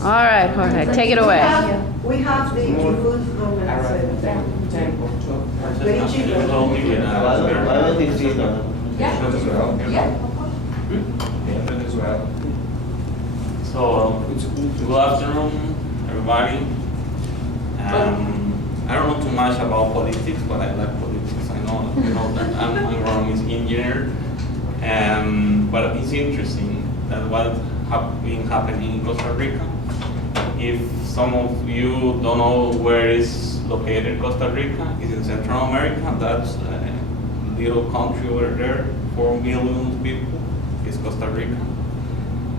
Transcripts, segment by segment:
All right, Jorge, take it away. We have the food very cheap. So, good afternoon, everybody. I don't know too much about politics, but I like politics. I know, that I'm an agronomist engineer, but it's interesting that what have been happening in Costa Rica. If some of you don't know where is located Costa Rica, it's in Central America. That's a little country over there, 4 million people, is Costa Rica.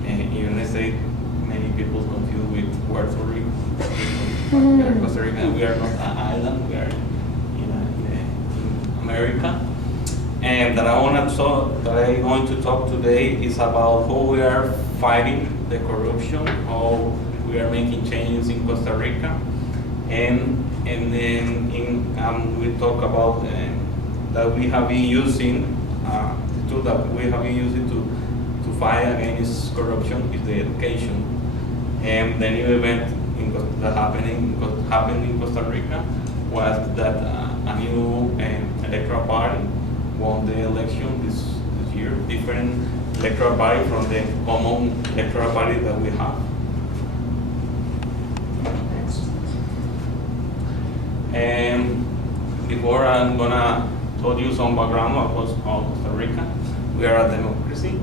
And in the United States, many people confuse with Puerto Rico. We are Costa Rica, we are not an island, we are in America. And that I'm going to talk today is about how we are fighting the corruption, how we are making changes in Costa Rica, and then we talk about that we have been using the tool that we have been using to fight against corruption is the education. And the new event that happened in Costa Rica was that a new electoral party won the election this year, different electoral party from the common electoral party that we have. And before I'm gonna tell you some background about Costa Rica, we are a democracy.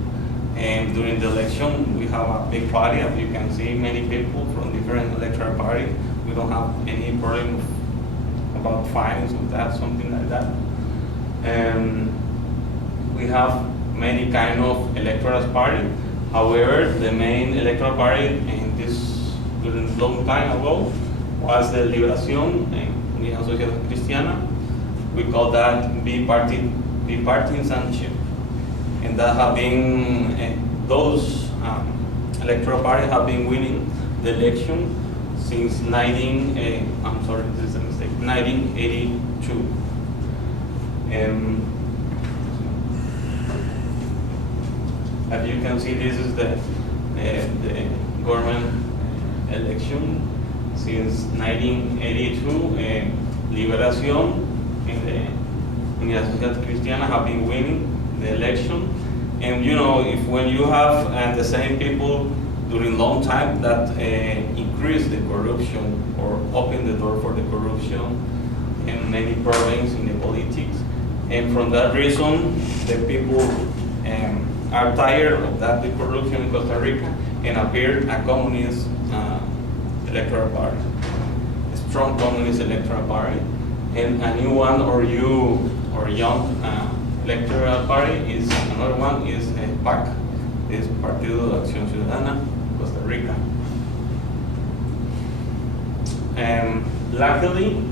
And during the election, we have a big party. As you can see, many people from different electoral parties. We don't have any problem about finance with that, something like that. And we have many kind of electoral party. However, the main electoral party in this during a long time ago was the Liberación Unión Social Cristiana. We call that bipartisanship. And that have been, those electoral parties have been winning the election since 1982. As you can see, this is the government election since 1982. Liberación and the Unión Social Cristiana have been winning the election. And if when you have the same people during long time, that increase the corruption or open the door for the corruption and many problems in the politics. And from that reason, the people are tired of that the corruption in Costa Rica and appeared a communist electoral party, a strong communist electoral party, and a new one or young electoral party is another one is PAC, is Partido de Acción Ciudadana, Costa Rica. Luckily,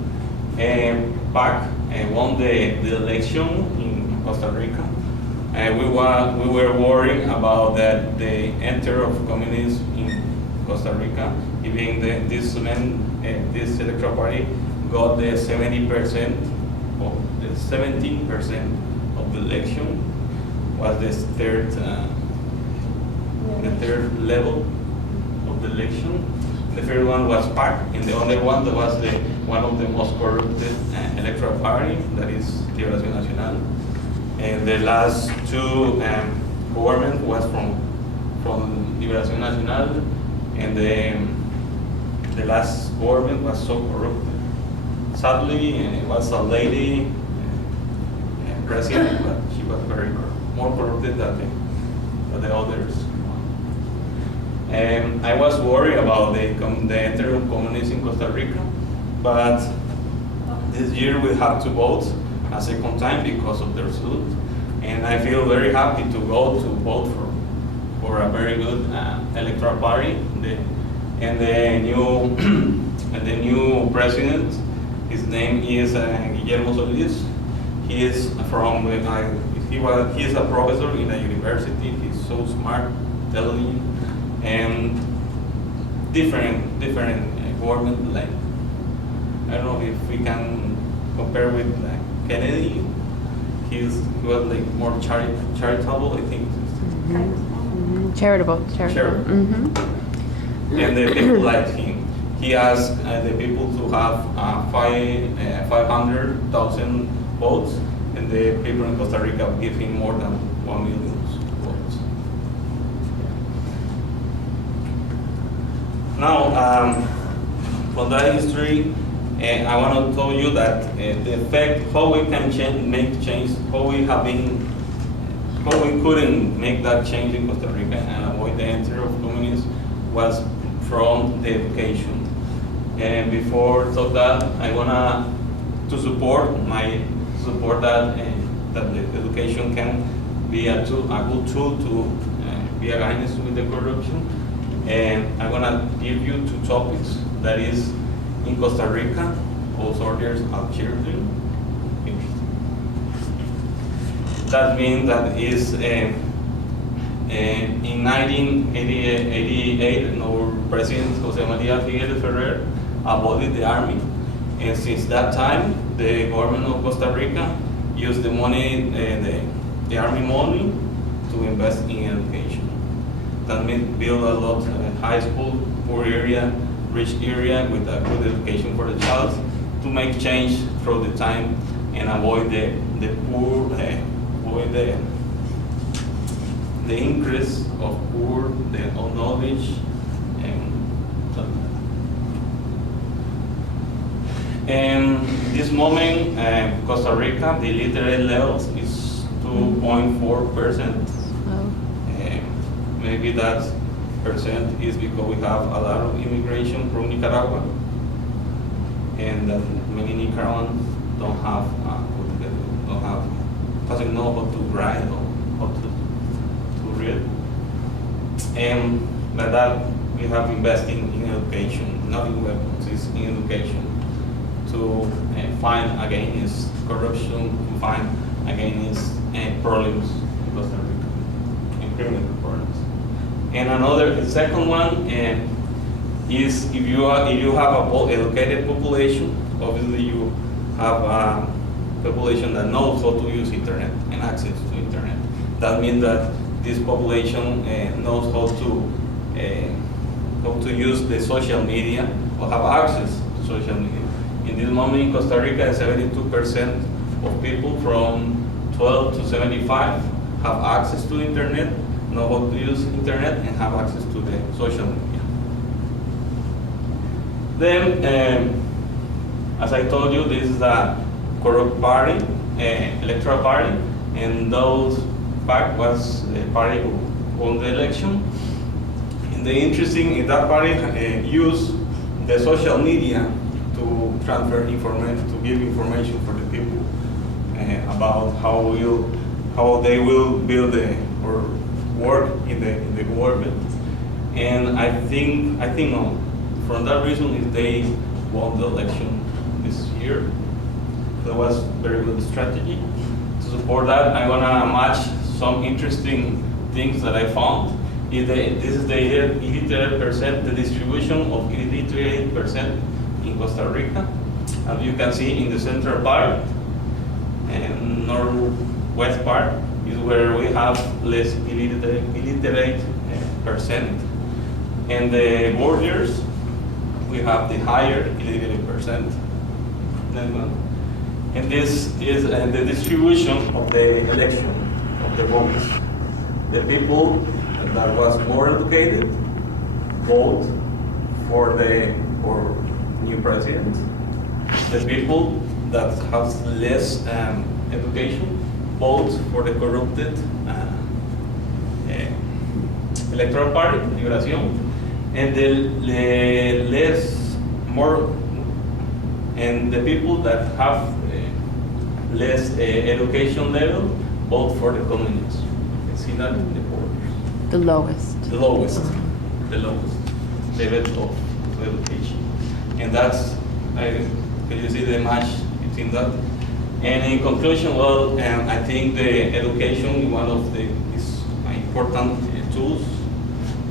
PAC won the election in Costa Rica. We were worried about that the enter of communists in Costa Rica, even this electoral party got the 70% of the 17% of the election, was the third level of the election. The first one was PAC, and the other one that was one of the most corrupted electoral party, that is Liberación Nacional. And the last two government was from Liberación Nacional, and the last government was so corrupted. Sadly, it was a lady president, but she was more corrupted than the others. I was worried about the entry of communists in Costa Rica, but this year we have to vote a second time because of the result, and I feel very happy to go to vote for a very good electoral party. The new president, his name is Guillermo Solís. He is from he is a professor in a university. He's so smart, intelligent, and different government. Like, I don't know if we can compare with Kennedy. He was like more charitable, I think. Charitable. Charitable. Mm-hmm. and the people like him. He asked the people to have 500,000 votes, and the people in Costa Rica give him more than 1 million votes. Now, from that history, I want to tell you that the effect, how we can make change, how we couldn't make that change in Costa Rica and avoid the entry of communists was from the education. And before talk that, I wanna to support that that the education can be a good tool to be against with the corruption. And I'm gonna give you 2 topics. That is, in Costa Rica, all soldiers are children. Interesting. That means that is in 1988, our President Jose Maria Figueres Ferrer abolished the army, and since that time, the government of Costa Rica used the money, the army money, to invest in education. That means build a lot of high school, poor area, rich area with a good education for the child, to make change through the time and avoid the poor, avoid the increase of poor, the knowledge, and this moment, Costa Rica, the literate level is 2.4%. Maybe that percent is because we have a lot of immigration from Nicaragua, and that many Nicaraguans doesn't know how to write or how to read. And by that, we have investing in education, not in weapons, it's in education, to fight against corruption, to fight against problems in Costa Rica, and criminal problems. And the second one is if you have a educated population, obviously you have a population that knows how to use internet and access to internet. That means that this population knows how to use the social media or have access to social media. In this moment in Costa Rica, 72% of people from 12 to 75 have access to internet, know how to use internet, and have access to the social media. Then, as I told you, this is a corrupt party, electoral party, and those fact was the party who won the election. And the interesting is that party used the social media to transfer information, to give information for the people about how they will build or work in the government. And I think from that reason, if they won the election this year, that was very good strategy. To support that, I'm gonna match some interesting things that I found. This is the illiterate percent, the distribution of illiterate percent in Costa Rica. As you can see in the central part and northwest part is where we have less illiterate percent. And the borders, we have the higher illiterate percent. And this is the distribution of the election of the votes. The people that was more educated vote for new president. The people that have less education vote for the corrupted electoral party, Liberación, and the people that have less education level vote for the communists. You can see that in the borders. The lowest. The lowest level of education. And that's, can you see the match between that? And in conclusion, well, I think the education is one of the important tools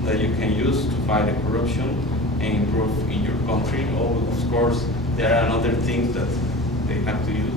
that you can use to fight the corruption and improve in your country. Of course, there are other things that they have to use.